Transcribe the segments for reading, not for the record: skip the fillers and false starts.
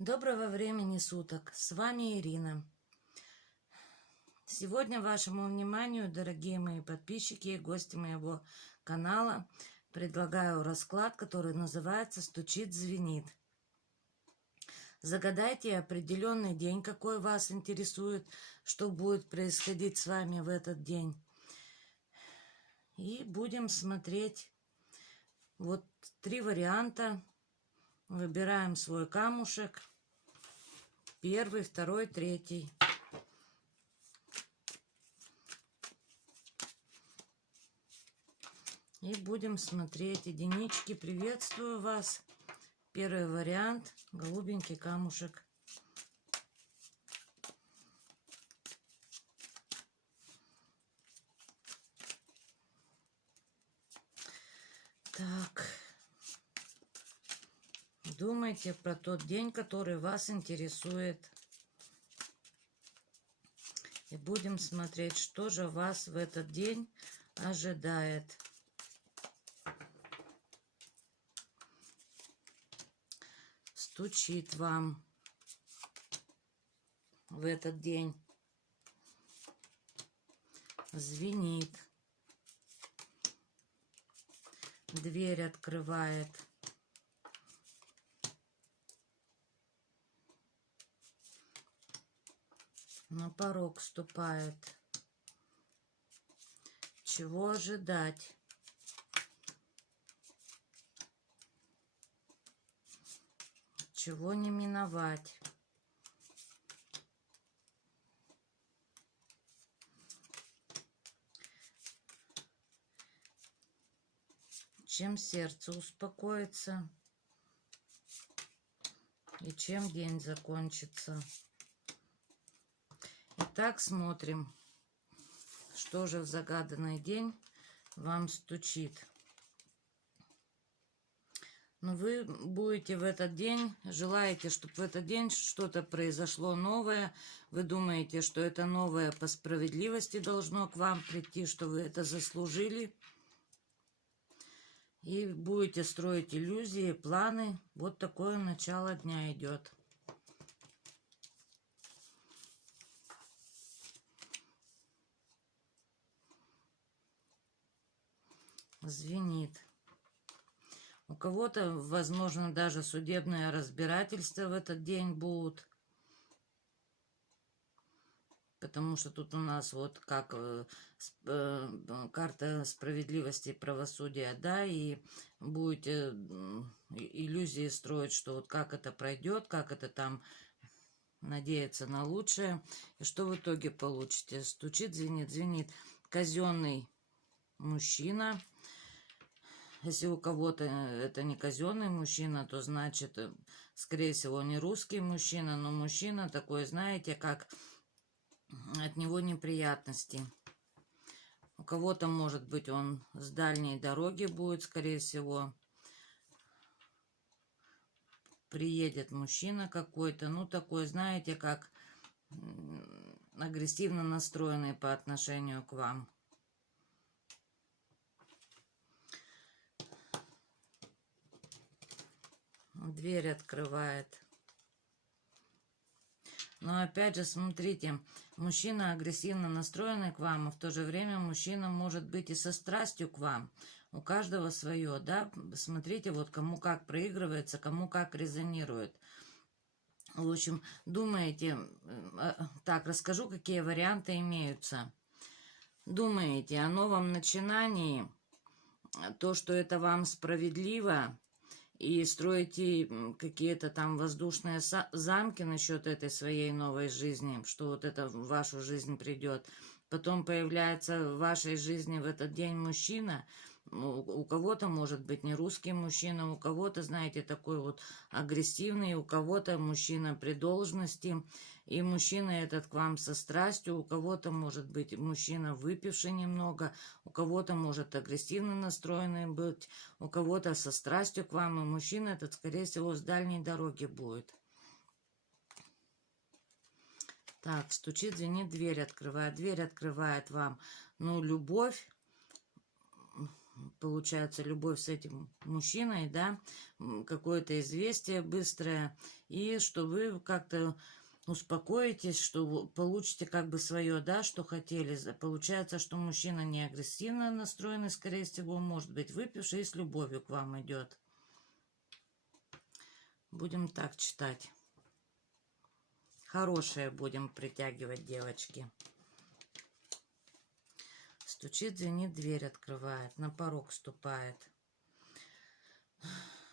Доброго времени суток! С вами Ирина. Сегодня вашему вниманию, дорогие мои подписчики и гости моего канала, предлагаю расклад, который называется «Стучит, звенит». Загадайте определенный день, какой вас интересует, что будет происходить с вами в этот день. И будем смотреть вот 3 варианта. Выбираем свой камушек. 1, 2, 3. И будем смотреть единички. Приветствую вас. Первый вариант. Голубенький камушек. Так. Думайте про тот день, который вас интересует. И будем смотреть, что же вас в этот день ожидает. Стучит вам в этот день. Звенит. Дверь открывает. На порог ступает. Чего ожидать? Чего не миновать? Чем сердце успокоится? И чем день закончится? Итак, смотрим, что же в загаданный день вам стучит. Но вы будете в этот день, желаете, чтобы в этот день что-то произошло новое. Вы думаете, что это новое по справедливости должно к вам прийти, что вы это заслужили. И будете строить иллюзии, планы. Вот такое начало дня идет. Звенит. У кого-то, возможно, даже судебное разбирательство в этот день будут. Потому что тут у нас вот как карта справедливости и правосудия, да, и будете иллюзии строить, что вот как это пройдет, как это там надеяться на лучшее. И что в итоге получите? Стучит, звенит, звенит. Казенный мужчина. Если у кого-то это не казенный мужчина, то значит, скорее всего, не русский мужчина, но мужчина такой, знаете, как от него неприятности. У кого-то, может быть, он с дальней дороги будет, скорее всего. Приедет мужчина какой-то, ну, такой, знаете, как агрессивно настроенный по отношению к вам. Дверь открывает. Но опять же, смотрите, мужчина агрессивно настроенный к вам, а в то же время мужчина может быть и со страстью к вам. У каждого свое, да? Смотрите, вот кому как проигрывается, кому как резонирует. В общем, думаете, так, расскажу, какие варианты имеются. Думаете о новом начинании, то, что это вам справедливо, и строите какие-то там воздушные замки насчет этой своей новой жизни, что вот это в вашу жизнь придет. Потом появляется в вашей жизни в этот день мужчина. У кого-то может быть не русский мужчина, у кого-то, знаете, такой вот агрессивный, у кого-то мужчина при должности. И мужчина этот к вам со страстью, у кого-то может быть мужчина выпивший немного, у кого-то может агрессивно настроенный быть, у кого-то со страстью к вам, и мужчина этот, скорее всего, с дальней дороги будет. Так, стучит, звенит, дверь открывает. Дверь открывает вам, ну, любовь, получается, любовь с этим мужчиной, да, какое-то известие быстрое, и что вы как-то успокоитесь, что вы получите как бы свое, да, что хотели. Получается, что мужчина не агрессивно настроенный, скорее всего, может быть выпивший и с любовью к вам идет. Будем так читать. Хорошее будем притягивать, девочки. Стучит, звенит, дверь открывает, на порог ступает.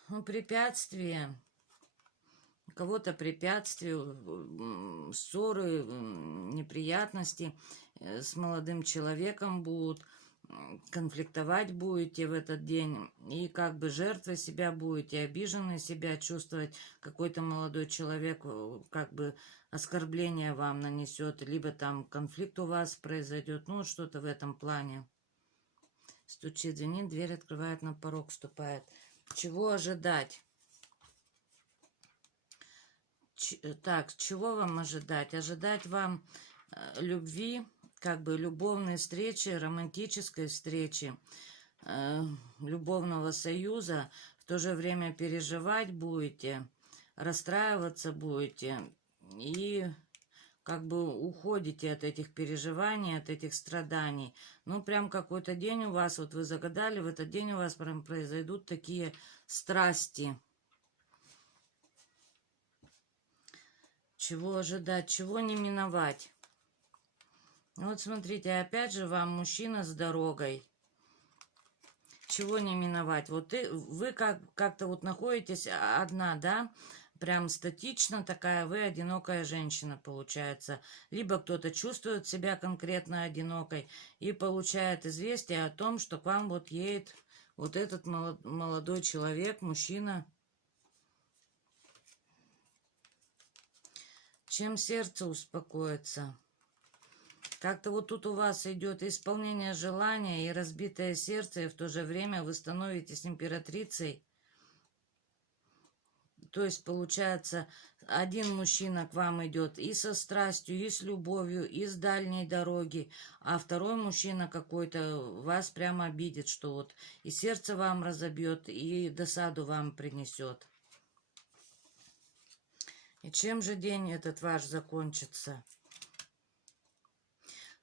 Ну, препятствия. У кого-то препятствия, ссоры, неприятности с молодым человеком будут, конфликтовать будете в этот день, и как бы жертвой себя будете, обиженной себя чувствовать. Какой-то молодой человек как бы оскорбление вам нанесет, либо там конфликт у вас произойдет, ну, что-то в этом плане. Стучит, звенит, дверь открывает, на порог ступает. Чего ожидать? Так, чего вам ожидать? Ожидать вам любви, как бы любовной встречи, романтической встречи, любовного союза. В то же время переживать будете, расстраиваться будете и как бы уходите от этих переживаний, от этих страданий. Ну, прям какой-то день у вас, вот вы загадали, в этот день у вас прям произойдут такие страсти. Чего ожидать, чего не миновать. Вот смотрите, опять же вам мужчина с дорогой. Чего не миновать. Вот вы как-то вот находитесь одна, да? Прям статично такая, вы одинокая женщина, получается. Либо кто-то чувствует себя конкретно одинокой и получает известие о том, что к вам вот едет вот этот молодой человек, мужчина. Чем сердце успокоится? Как-то вот тут у вас идет исполнение желания и разбитое сердце, и в то же время вы становитесь императрицей. То есть, получается, один мужчина к вам идет и со страстью, и с любовью, и с дальней дороги, а второй мужчина какой-то вас прямо обидит, что вот и сердце вам разобьет, и досаду вам принесет. И чем же день этот ваш закончится?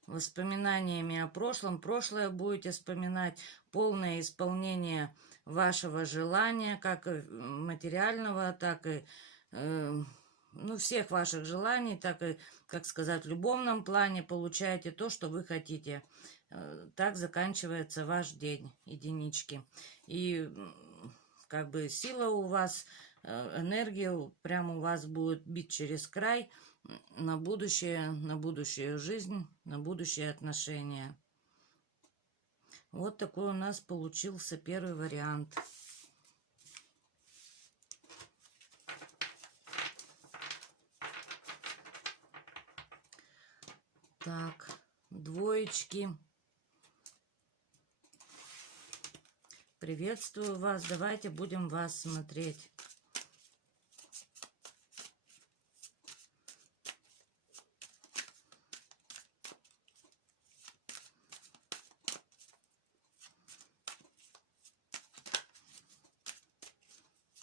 Воспоминаниями о прошлом. Прошлое будете вспоминать, полное исполнение вашего желания, как и материального, так и ну, всех ваших желаний, так и, как сказать, в любовном плане получаете то, что вы хотите. Так заканчивается ваш день, единички. И как бы сила у вас, энергия прямо у вас будет бить через край на будущую жизнь, на будущие отношения. Вот такой у нас получился первый вариант. Так, двоечки. Приветствую вас. Давайте будем вас смотреть.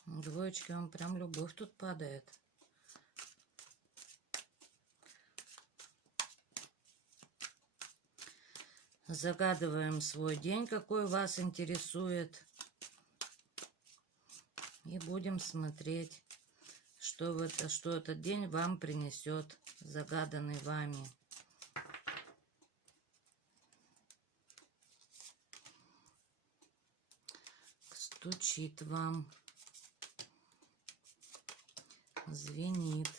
Двоечки, вам прям любовь тут падает. Загадываем свой день, какой вас интересует. И будем смотреть, что этот день вам принесет, загаданный вами. Стучит вам. Звенит.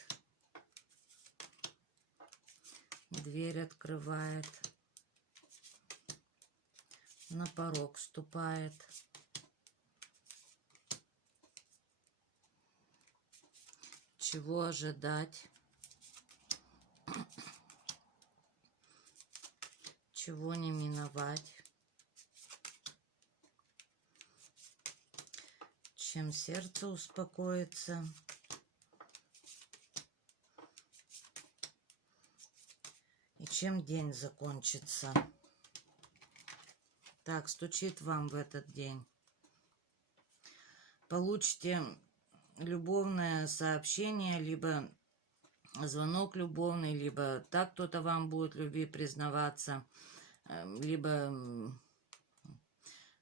Дверь открывает. На порог ступает. Чего ожидать? Чего не миновать? Чем сердце успокоится? И чем день закончится? Так, стучит вам в этот день. Получите любовное сообщение, либо звонок любовный, либо так кто-то вам будет в любви признаваться, либо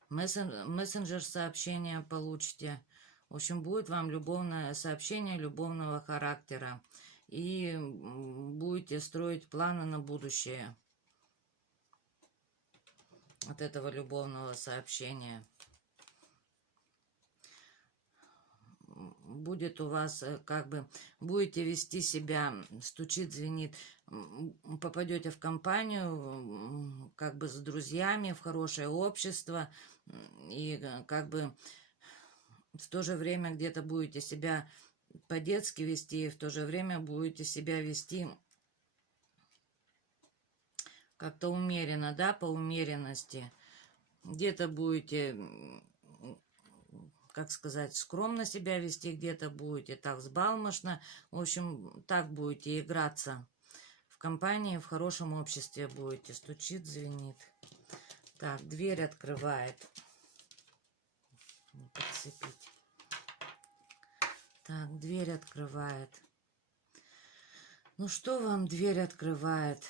мессенджер сообщение получите. В общем, будет вам любовное сообщение любовного характера. И будете строить планы на будущее от этого любовного сообщения. Будет у вас как бы, будете вести себя, стучит, звенит, попадете в компанию, как бы с друзьями, в хорошее общество, и как бы в то же время где-то будете себя по-детски вести, и в то же время будете себя вести как-то умеренно, да, по умеренности. Где-то будете, как сказать, скромно себя вести, где-то будете так взбалмошно. В общем, так будете играться. В компании, в хорошем обществе будете. Стучит, звенит. Так, дверь открывает. Подцепить. Так, дверь открывает. Ну что вам дверь открывает?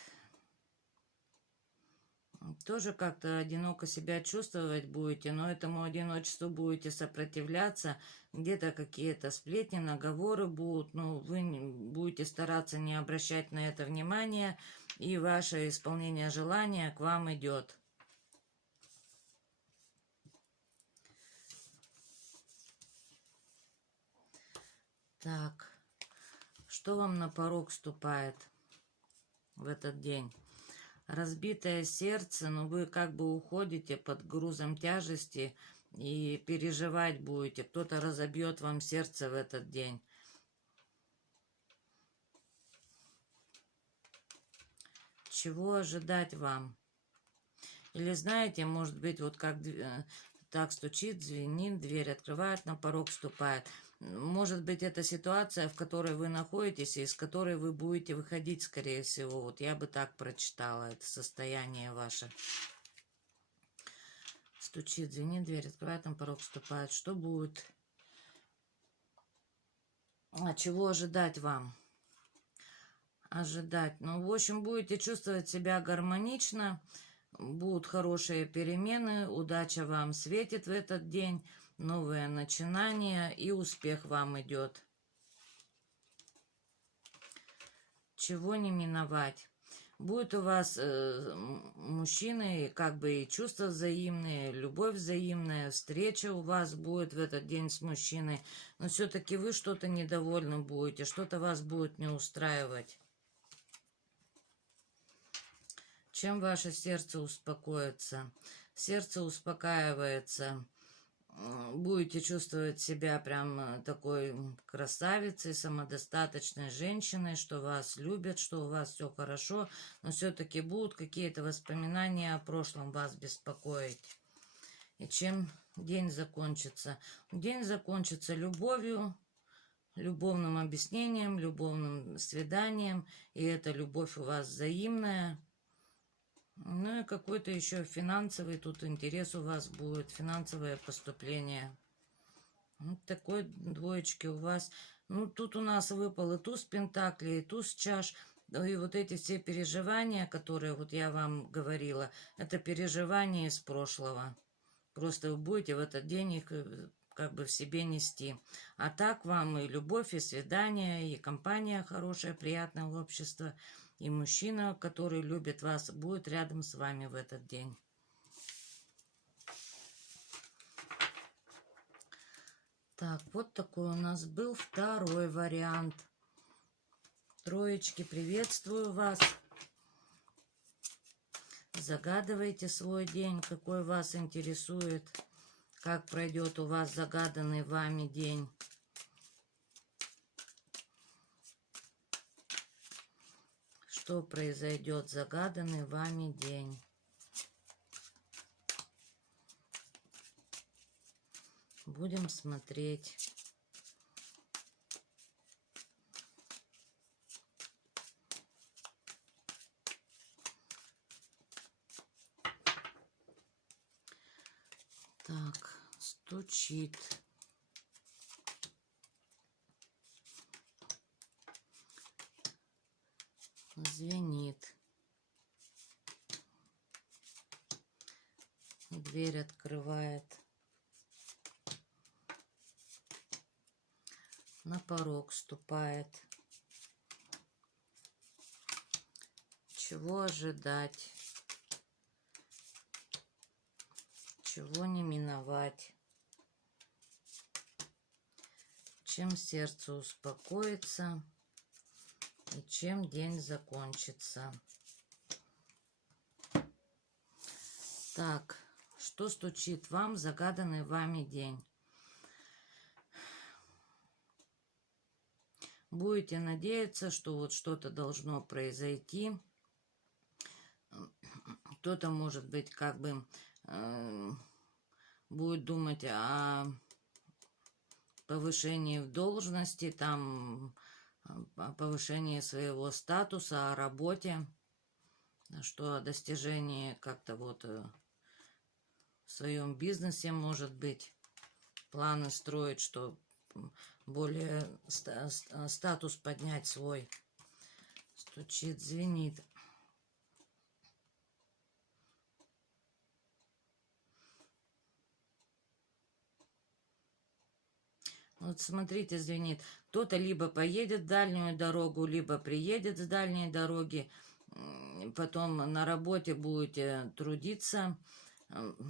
Тоже как-то одиноко себя чувствовать будете, но этому одиночеству будете сопротивляться. Где-то какие-то сплетни, наговоры будут, но вы будете стараться не обращать на это внимания, и ваше исполнение желания к вам идет. Так, что вам на порог ступает в этот день? Разбитое сердце, но вы как бы уходите под грузом тяжести и переживать будете. Кто-то разобьет вам сердце в этот день. Чего ожидать вам? Или знаете, может быть, вот как так стучит, звенит, дверь открывает, на порог ступает. Может быть, это ситуация, в которой вы находитесь, и из которой вы будете выходить, скорее всего. Вот я бы так прочитала это состояние ваше. Стучит, звенит, дверь открывает, на порог ступает. Что будет? А чего ожидать вам? Ожидать. Ну, в общем, будете чувствовать себя гармонично. Будут хорошие перемены. Удача вам светит в этот день. Новые начинания, и успех вам идет. Чего не миновать? Будет у вас мужчины, как бы и чувства взаимные, любовь взаимная, встреча у вас будет в этот день с мужчиной, но все-таки вы что-то недовольны будете, что-то вас будет не устраивать. Чем ваше сердце успокоится? Сердце успокаивается. Будете чувствовать себя прям такой красавицей, самодостаточной женщиной, что вас любят, что у вас все хорошо, но все-таки будут какие-то воспоминания о прошлом вас беспокоить. И чем день закончится? День закончится любовью, любовным объяснением, любовным свиданием, и эта любовь у вас взаимная. Ну и какой-то еще финансовый тут интерес у вас будет, финансовое поступление. Вот такой двоечки у вас. Ну, тут у нас выпал и туз пентаклей, и туз чаш. И вот эти все переживания, которые вот я вам говорила, это переживания из прошлого. Просто вы будете в этот день их как бы в себе нести. А так вам и любовь, и свидание, и компания хорошая, приятное общество. И мужчина, который любит вас, будет рядом с вами в этот день. Так, вот такой у нас был второй вариант. Троечки, приветствую вас. Загадывайте свой день, какой вас интересует, как пройдет у вас загаданный вами день. Что произойдет загаданный вами день? Будем смотреть. стучит, звенит, дверь открывает, на порог ступает. Чего ожидать, чего не миновать, чем сердце успокоится и чем день закончится. Так, что стучит вам в загаданный вами день? Будете надеяться, что вот что-то должно произойти. Кто-то, может быть, как бы будет думать о повышении в должности, там, о повышении своего статуса, о работе, что о достижении как-то вот в своем бизнесе, может быть, планы строить, что более статус поднять свой. Стучит, звенит. Вот смотрите, звенит. Кто-то либо поедет в дальнюю дорогу, либо приедет с дальней дороги. Потом на работе будете трудиться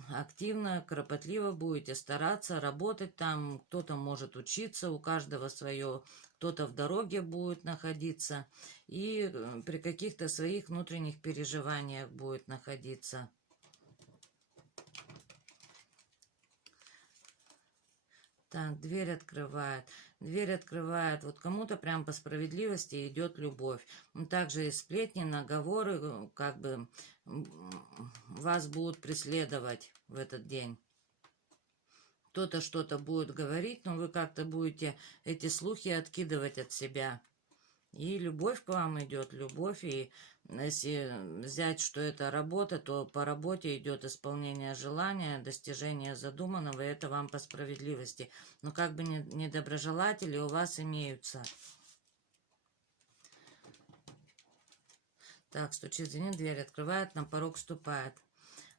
активно, кропотливо, будете стараться работать там. Кто-то может учиться, у каждого свое. Кто-то в дороге будет находиться. И при каких-то своих внутренних переживаниях будет находиться. Так, дверь открывает. Дверь открывает. Вот кому-то прям по справедливости идет любовь. Также и сплетни, наговоры, как бы вас будут преследовать в этот день. Кто-то что-то будет говорить, но вы как-то будете эти слухи откидывать от себя. И любовь к вам идет, любовь. И если взять, что это работа, то по работе идет исполнение желания, достижение задуманного, и это вам по справедливости. Но как бы недоброжелатели у вас имеются. Так, стучит, звенит, дверь открывает, на порог ступает.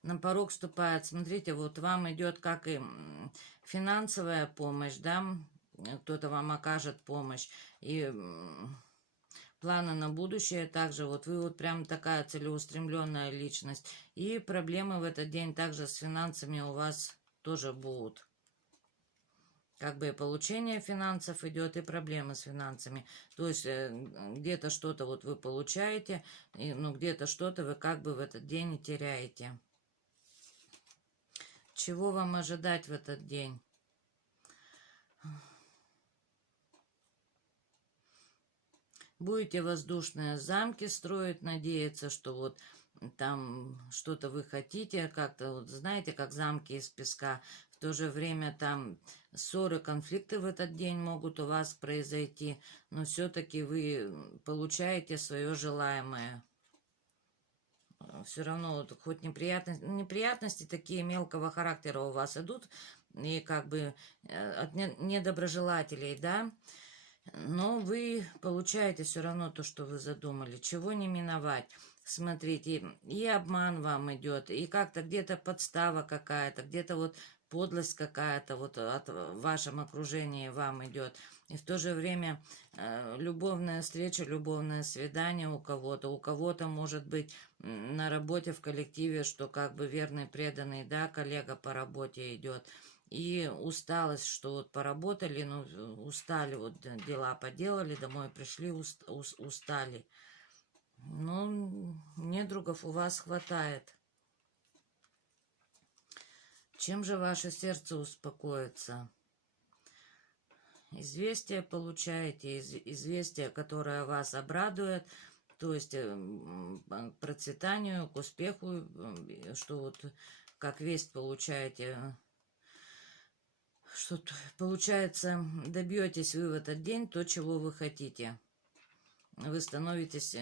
На порог ступает, смотрите, вот вам идет как и финансовая помощь, да, кто-то вам окажет помощь. И планы на будущее также, вот вы вот прям такая целеустремленная личность. И проблемы в этот день также с финансами у вас тоже будут. Как бы и получение финансов идет, и проблемы с финансами. То есть где-то что-то вот вы получаете, но где-то что-то вы как бы в этот день и теряете. Чего вам ожидать в этот день? Будете воздушные замки строить, надеяться, что вот там что-то вы хотите, как-то, вот знаете, как замки из песка. В то же время там ссоры, конфликты в этот день могут у вас произойти, но все-таки вы получаете свое желаемое. Все равно, вот, хоть неприятности такие мелкого характера у вас идут, и как бы от недоброжелателей, да, но вы получаете все равно то, что вы задумали. Чего не миновать? Смотрите, и обман вам идет, и как-то где-то подстава какая-то, где-то вот подлость какая-то вот от вашем окружении вам идет. И в то же время любовная встреча, любовное свидание у кого-то может быть на работе, в коллективе, что как бы верный, преданный, да, коллега по работе идет. И усталость, что вот поработали, ну, устали, вот дела поделали, домой пришли, устали. Ну, недругов у вас хватает. Чем же ваше сердце успокоится? Известие получаете, известие, которое вас обрадует, то есть к процветанию, к успеху, что вот как весть получаете. Что получается, добьетесь вы в этот день то, чего вы хотите. Вы становитесь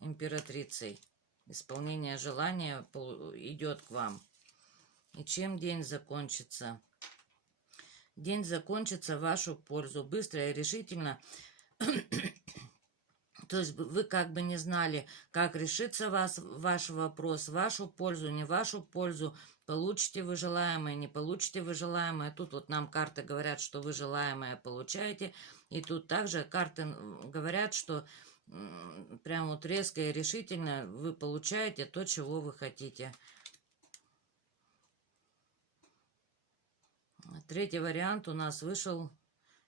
императрицей. Исполнение желания идет к вам. И чем день закончится? День закончится в вашу пользу. Быстро и решительно. То есть вы как бы не знали, как решится ваш вопрос, в вашу пользу, не в вашу пользу. Получите вы желаемое, не получите вы желаемое. Тут вот нам карты говорят, что вы желаемое получаете. И тут также карты говорят, что прям вот резко и решительно вы получаете то, чего вы хотите. Третий вариант у нас вышел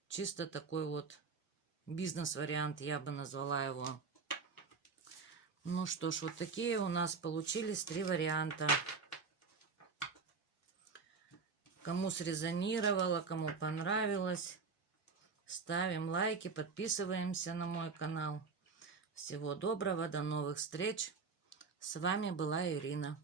чисто такой вот бизнес-вариант, я бы назвала его. Ну что ж, вот такие у нас получились 3 варианта. Кому срезонировало, кому понравилось, ставим лайки, подписываемся на мой канал. Всего доброго, до новых встреч. С вами была Ирина.